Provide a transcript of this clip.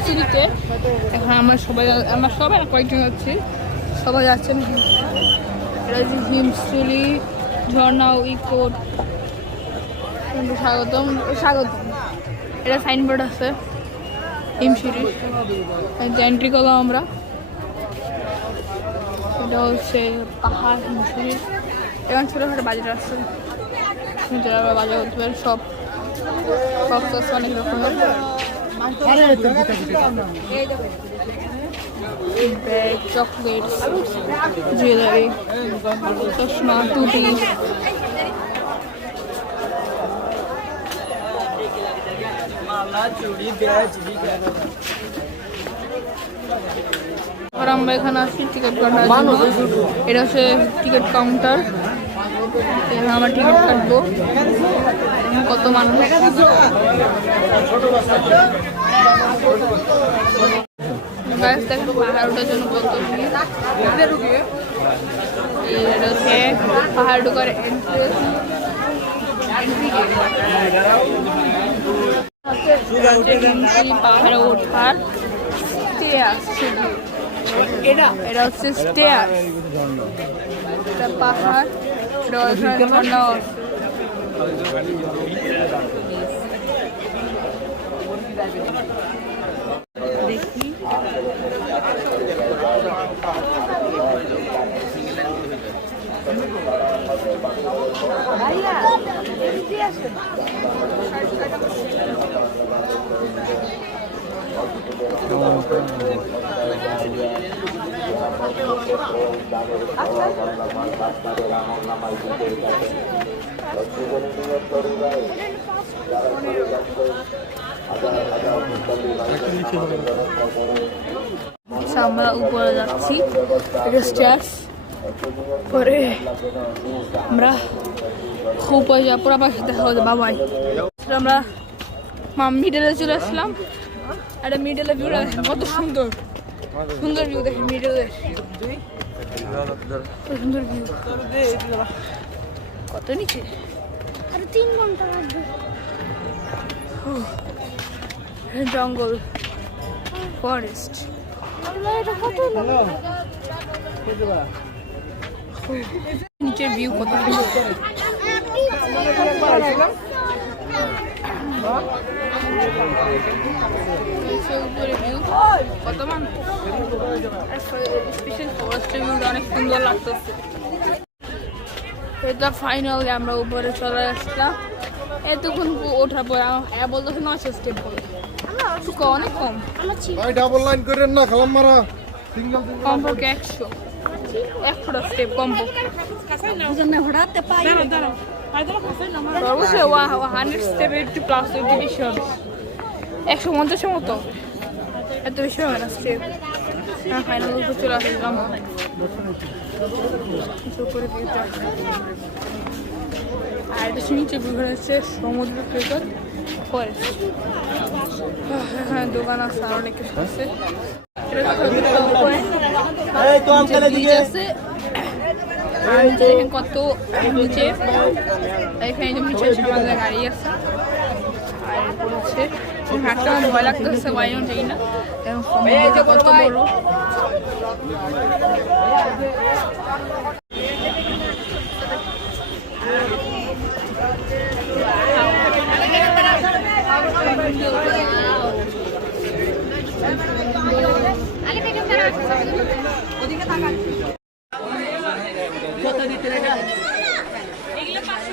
হিমসুরিতে এখন আমরা সবাই আমরা সবাই কয়েকজন যাচ্ছি। সবাই যাচ্ছেন হিমসুলি ঝর্ণা ইকোট স্বাগতম। স্বাগতম এটা সাইনবোর্ড আছে। হিমসুরি এন্ট্রি করলাম আমরা। এটা হচ্ছে পাহাড় হিমসুরি এখানে ছোটোখাটো বাজার আছে। বাজার সব সব অনেক রকমের। চকলেট জুয়েলারি চশমা টুপি আমরা এখানে আসছি টিকিট কাটার জন্য এটা হচ্ছে টিকিট কাউন্টার আমরা টিকিট কাটবো কত মানুষ? গাছ পাহাড় ওঠার জন্য কত এটা হচ্ছে পাহাড় ঢোকার পাহাড়ে ওঠার স্টেয়ার এটা? এটা হচ্ছে স্টেয়ার এটা পাহাড়। এটা ওখানে ঝর্ণাও আছে। দেখি আচ্ছা, আমরা উপরে যাচ্ছি। পরে আমরা যা পুরো পাশে দেখা হচ্ছে বাবাই। আমরা মিডলে চলে আসলাম। একটা মিডলে ভিউ কত সুন্দর। সুন্দর ভিউ দেখে মিডলে সুন্দর ভিউ কত নিচে আর তিন ঘণ্টা লাগবে জঙ্গল ফরেস্ট নিচের ভিউ কত সুন্দর স্পেশাল ফরেস্টের ভিউটা অনেক সুন্দর লাগতেছে এটা ফাইনাল আমরা উপরে চলে আসলাম। এতক্ষণ ওঠার পর হ্যাঁ বলতেছে নয়শো স্টেপ বলে। অনেক কম। ডাবল লাইন করেন না খালাম মারা। কমপক্ষে একশো। একশোটা স্টেপ কমপক্ষে ঘোরাতে পাই হান্ড্রেড স্টেপ একটু প্লাস বেশি হবে একশো পঞ্চাশের মতো। এত বেশি হবে না স্টেপ ফাইনাল উপর চলে আসলাম। উপরে ভিউটা আর এটা নিচে হচ্ছে সমুদ্র ফরেস্ট দোকান আছে আর অনেক কিছু আছে। কত নিচে। এখানে নিচে আমাদের গাড়ি আছে। আর হচ্ছে হাঁটতে ভয় লাগতেছে বাইরেও যাই না। কত বড় এগুলো পাঁচশো